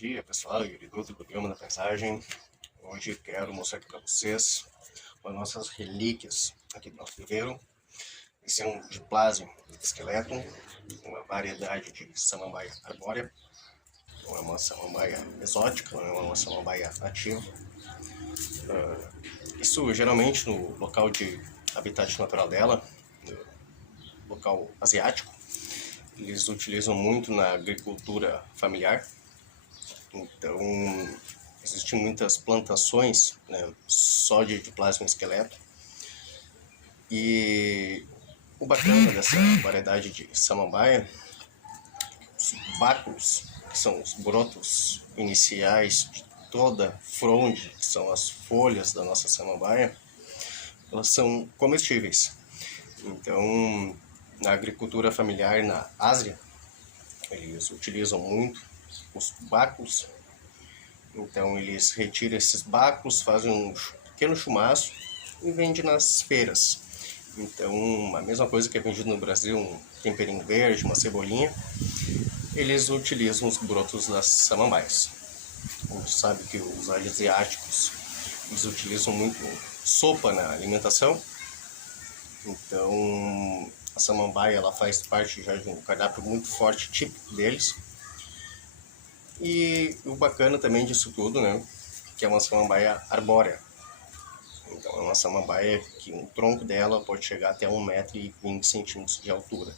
Dia pessoal, Yuri Dutra do Bioma da Paisagem. Hoje quero mostrar aqui para vocês as nossas relíquias aqui do nosso viveiro. Esse é um Diplasmium Skeleton, uma variedade de samambaia arbórea. Não é uma samambaia exótica, não é uma samambaia nativa. Isso geralmente no local de habitat natural dela, no local asiático, eles utilizam muito na agricultura familiar. Então, existem muitas plantações, né, só de Diplasmium esqueleto. E o bacana dessa variedade de samambaia, os báculos, que são os brotos iniciais de toda fronde, que são as folhas da nossa samambaia, elas são comestíveis. Então, na agricultura familiar na Ásia, eles utilizam muito os báculos. Então eles retiram esses báculos, fazem um pequeno chumaço e vendem nas feiras. Então a mesma coisa que é vendido no Brasil, um temperinho verde, uma cebolinha, eles utilizam os brotos das samambaias. A gente sabe que os asiáticos eles utilizam muito sopa na alimentação. Então a samambaia ela faz parte já de um cardápio muito forte, típico deles. E o bacana também disso tudo, né, que é uma samambaia arbórea. Então é uma samambaia que o tronco dela pode chegar até 1,20 m de altura.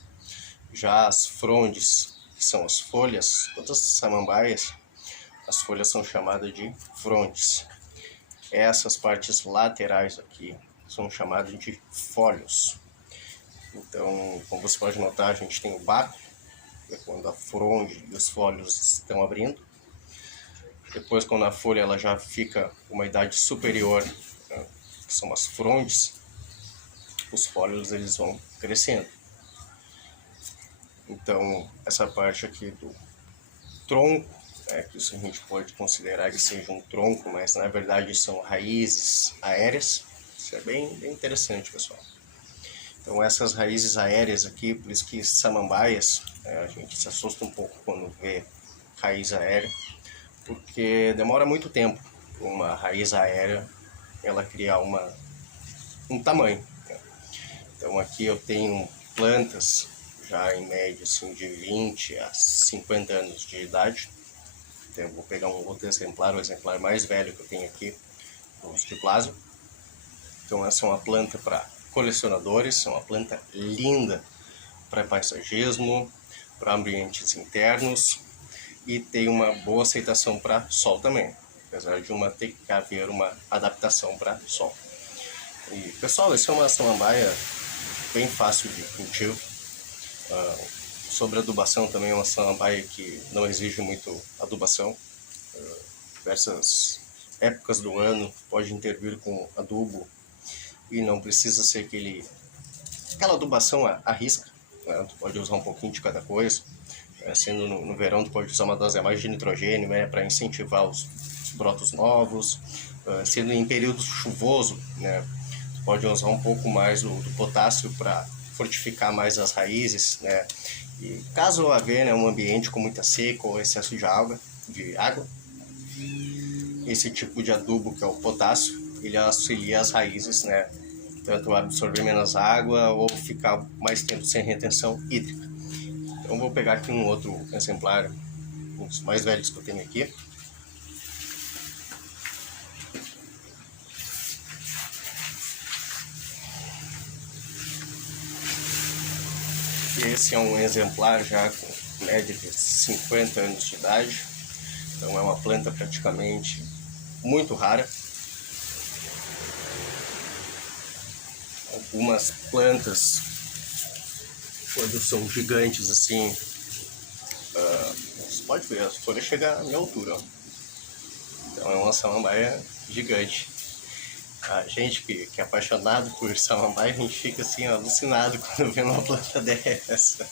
Já as frondes, que são as folhas, todas as samambaias, as folhas são chamadas de frondes. Essas partes laterais aqui são chamadas de fólios. Então, como você pode notar, a gente tem o báculo, que é quando a fronde e os fólios estão abrindo. Depois, quando a folha ela já fica uma idade superior, né, que são as frondes, os fólios eles vão crescendo. Então, essa parte aqui do tronco, que isso a gente pode considerar que seja um tronco, mas na verdade são raízes aéreas. Isso é bem interessante, pessoal. Então essas raízes aéreas aqui, por isso que samambaias, a gente se assusta um pouco quando vê raiz aérea, porque demora muito tempo para uma raiz aérea ela criar um tamanho. Então aqui eu tenho plantas já em média assim, de 20 a 50 anos de idade. Então eu vou pegar um outro exemplar, o exemplar mais velho que eu tenho aqui, o Diplasmium. Então essa é uma planta para colecionadores, é uma planta linda para paisagismo, para ambientes internos e tem uma boa aceitação para sol também, apesar de uma ter que haver uma adaptação para sol. E pessoal, essa é uma samambaia bem fácil de cultivo. Sobre adubação também é uma samambaia que não exige muito adubação. Diversas épocas do ano pode intervir com adubo e não precisa ser aquela adubação à risca, né? Tu pode usar um pouquinho de cada coisa. Sendo no verão, tu pode usar uma dose a mais de nitrogênio, né, para incentivar os brotos novos. Sendo em período chuvoso, né, tu pode usar um pouco mais do potássio para fortificar mais as raízes, né. E caso haver, né, um ambiente com muita seca ou excesso de água, esse tipo de adubo que é o potássio, ele auxilia as raízes, né, tanto absorver menos água ou ficar mais tempo sem retenção hídrica. Então vou pegar aqui um outro exemplar, um dos mais velhos que eu tenho aqui. Esse é um exemplar já com média de 50 anos de idade. Então é uma planta praticamente muito rara. Algumas plantas, quando são gigantes assim, você pode ver, as folhas chegam à minha altura. Então é uma samambaia gigante. A gente que é apaixonado por samambaia, a gente fica assim alucinado quando vê uma planta dessa.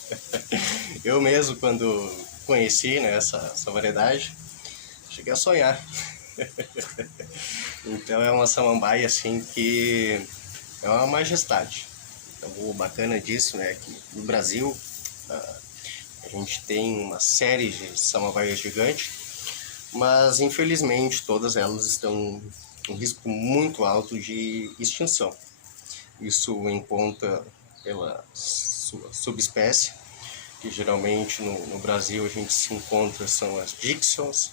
Eu mesmo, quando conheci, né, essa variedade, cheguei a sonhar. Então é uma samambaia assim que é uma majestade. Então o bacana disso, né, é que no Brasil a gente tem uma série de samambaias gigantes, mas infelizmente todas elas estão em risco muito alto de extinção. Isso em conta pela sua subespécie, que geralmente no Brasil a gente se encontra são as Dicksons,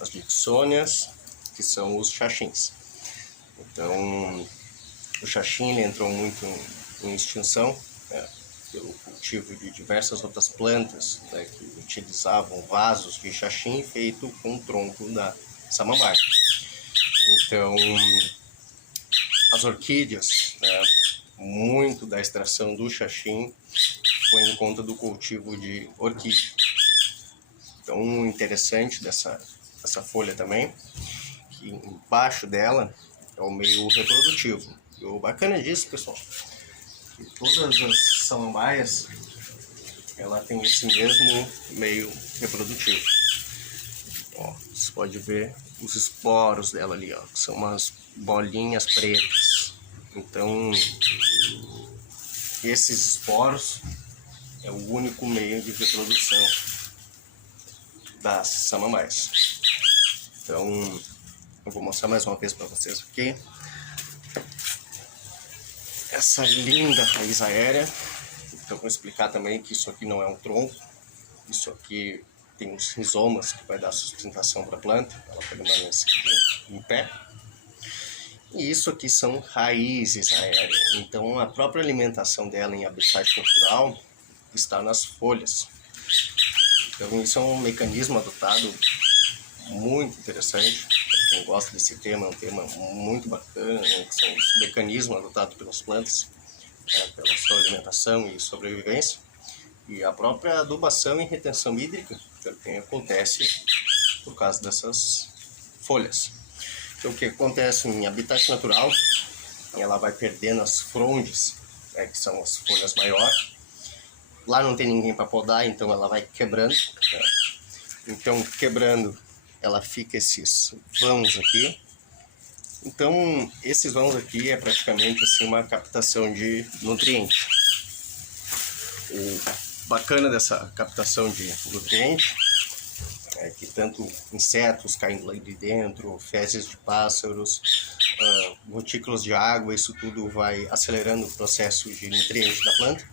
as Dicksonias, que são os xaxins. Então, o xaxim entrou muito em extinção, né, pelo cultivo de diversas outras plantas, né, que utilizavam vasos de xaxim feito com o tronco da samambaia. Então, as orquídeas, né, muito da extração do xaxim foi em conta do cultivo de orquídea. Então, interessante dessa folha também, que embaixo dela é o meio reprodutivo. E o bacana disso, pessoal, que todas as samambaias ela tem esse mesmo meio reprodutivo. Ó, você pode ver os esporos dela ali, ó, que são umas bolinhas pretas. Então, esses esporos é o único meio de reprodução das samambaias. Então, eu vou mostrar mais uma vez para vocês aqui essa linda raiz aérea. Então, vou explicar também que isso aqui não é um tronco, isso aqui tem os rizomas que vai dar sustentação para a planta, ela permanece em pé. E isso aqui são raízes aéreas, então a própria alimentação dela em habitat natural está nas folhas. Então isso é um mecanismo adotado muito interessante. Quem gosta desse tema, é um tema muito bacana, né, que são os mecanismos adotados pelas plantas, né, pela sua alimentação e sobrevivência. E a própria adubação e retenção hídrica também acontece por causa dessas folhas. Então, o que acontece em habitat natural, ela vai perdendo as frondes, né, que são as folhas maiores. Lá não tem ninguém para podar, então ela vai quebrando. Né? Então, quebrando, ela fica esses vãos aqui. Então, esses vãos aqui é praticamente assim, uma captação de nutriente. O bacana dessa captação de nutriente é que tanto insetos caindo lá de dentro, fezes de pássaros, gotículas de água, isso tudo vai acelerando o processo de nutriente da planta.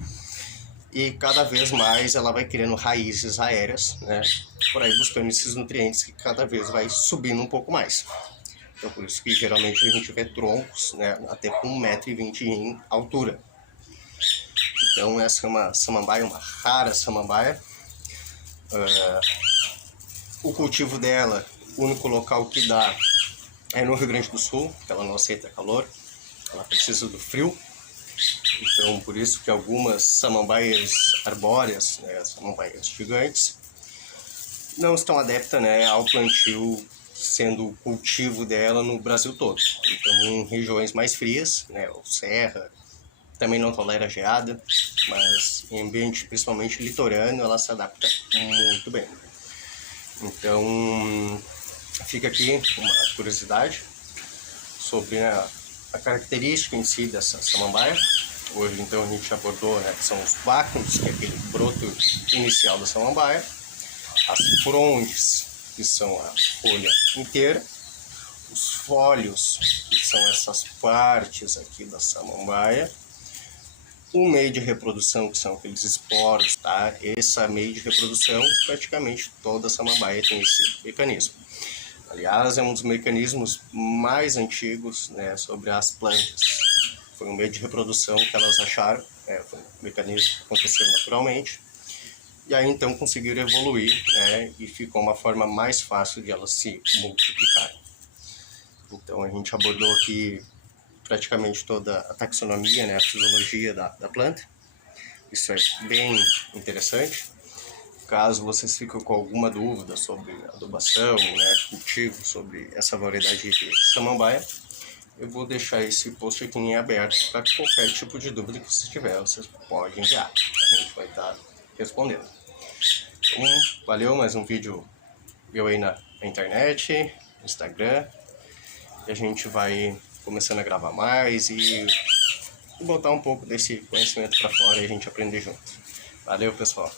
E cada vez mais ela vai criando raízes aéreas, né, por aí buscando esses nutrientes que cada vez vai subindo um pouco mais. Então por isso que geralmente a gente vê troncos, né, até com 1,20 m em altura. Então essa é uma samambaia, uma rara samambaia. O cultivo dela, o único local que dá é no Rio Grande do Sul, que ela não aceita calor, ela precisa do frio. Então, por isso que algumas samambaias arbóreas, né, samambaias gigantes, não estão adeptas, né, ao plantio, sendo o cultivo dela no Brasil todo. Então, em regiões mais frias, né, ou serra, também não tolera geada, mas em ambiente principalmente litorâneo, ela se adapta muito bem. Então, fica aqui uma curiosidade sobre, né, a característica em si dessa samambaia. Hoje, então, a gente abordou, né, que são os vácuos, que é aquele broto inicial da samambaia, as frondes, que são a folha inteira, os folhos, que são essas partes aqui da samambaia, o meio de reprodução, que são aqueles esporos, tá? Esse meio de reprodução, praticamente toda a samambaia tem esse mecanismo. Aliás, é um dos mecanismos mais antigos, né, sobre as plantas. Foi um meio de reprodução que elas acharam, foi um mecanismo que aconteceu naturalmente. E aí então conseguiram evoluir, né, e ficou uma forma mais fácil de elas se multiplicarem. Então a gente abordou aqui praticamente toda a taxonomia, né, a fisiologia da planta. Isso é bem interessante. Caso vocês fiquem com alguma dúvida sobre adubação, né, cultivo, sobre essa variedade de samambaia, eu vou deixar esse post aqui em aberto para qualquer tipo de dúvida que vocês tiverem, vocês podem enviar. A gente vai estar respondendo. Então, valeu, mais um vídeo eu aí na internet, no Instagram. E a gente vai começando a gravar mais e botar um pouco desse conhecimento para fora e a gente aprender junto. Valeu, pessoal!